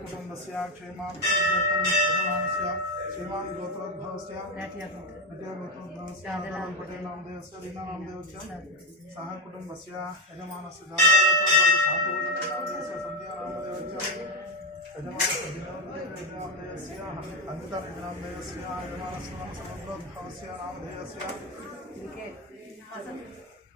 कुटुम्बस्य क्षेमां भगवानस्य श्रीमान् गोत्रोद्भवस्य विद्यागोत्रोद्भवस्य नाम पटेल नामदेवस्य दीनानामदेवस्य सह कुटुम्बस्य यजमानस्य शान्तभूषणनामदेवस्य सन्ध्यानामदेवस्य यजमानस्य दिनामदेवस्य अन्वितानामदेवस्य यजमानस्य नाम समुद्रोद्भवस्य नामधेयस्य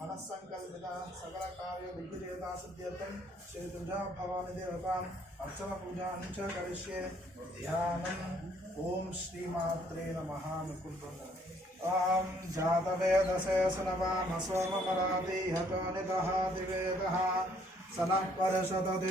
मनस्सङ्कल्पिता सकलकार्य विघ्नदेवतासिद्ध्यर्थं श्रीदुर्गा भवामि देवताम् अर्चनपूजां च करिष्ये ध्यान ॐ श्रीमात्रे नमः मुकुन्दं ॐ जातवेदसे सुनवामसोममरादिहतो निदः त्रिवेदः सनःपरशतति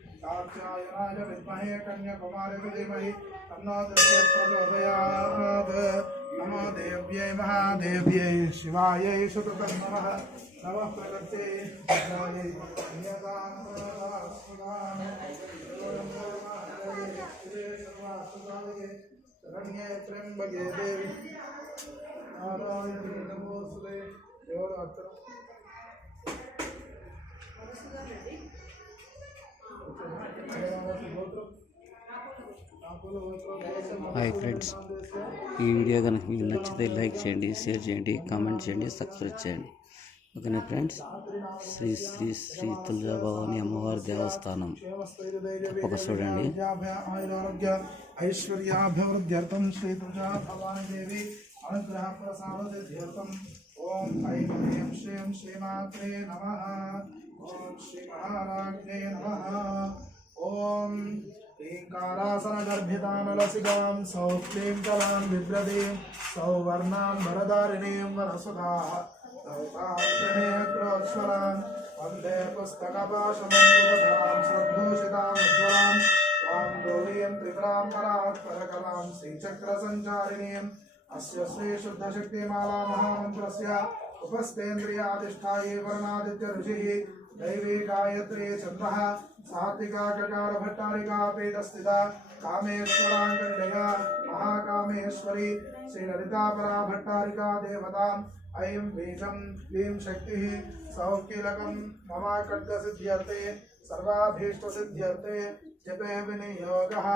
काक्षायणाय विद्महे कन्याकुमारय धीमहि तन्नो तस्य प्रचोदयात् नमो देव्यै महादेव्यै शिवायै सुकृतन्नमः नमः प्रकृत्यै शिवायै शरण्ये त्र्यम्बके देवि नारायणे नमोऽस्तु देवरात्रम् హాయ్ ఫ్రెండ్స్ ఈ వీడియో కనుక మీకు నచ్చితే లైక్ చేయండి షేర్ చేయండి కామెంట్ చేయండి సబ్స్క్రైబ్ చేయండి. ఓకేనా ఫ్రెండ్స్? శ్రీ శ్రీ శ్రీ తులజా భవాని అమ్మవారి దేవస్థానం. తప్పక చూడండి. ఆయురారోగ్య ఐశ్వర్యాభివృద్ధ్యర్థం శ్రీ దుర్గా భవాని దేవి అనుగ్రహ ఓం ఐం హ్రీం శ్రీం శ్రీమాత్రే నమ. ఓం శ్రీ మహారాజ్ఞే నమ. ఓం ह्रीङ्कारासनगर्भितानलसिकां सौक्लीं कलां बिभ्रतीं सौवर्णां वरदारिणीं वरसुधाः सौताङ्कणेऽग्रोज्वलां वंदे त्वां त्रिपुरां परात्परकलां श्रीचक्रसञ्चारिणीम् अस्य श्रीशुद्धशक्तिमाला महामन्त्रस्य उपस्थेन्द्रियाधिष्ठाये वर्णादित्य दैवी गायत्री छन्दः सात्विका ककार भट्टारिका पीठस्थिता कामेश्वराङ्गण्डया महाकामेश्वरी श्रीललितापरा भट्टारिका देवताम् ऐं बीजं क्लीं शक्तिः सौकीलकं मम खड्गसिद्ध्यर्थे सर्वाभीष्टसिद्ध्यर्थे जपे विनियोगः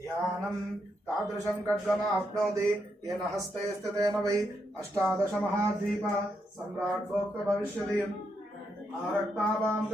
ध्यानं तादृशं खड्गमाप्नोति येन हस्ते स्थितेन वै अष्टादशमहाद्वीप सम्राट् भोक्त आरक्तावाम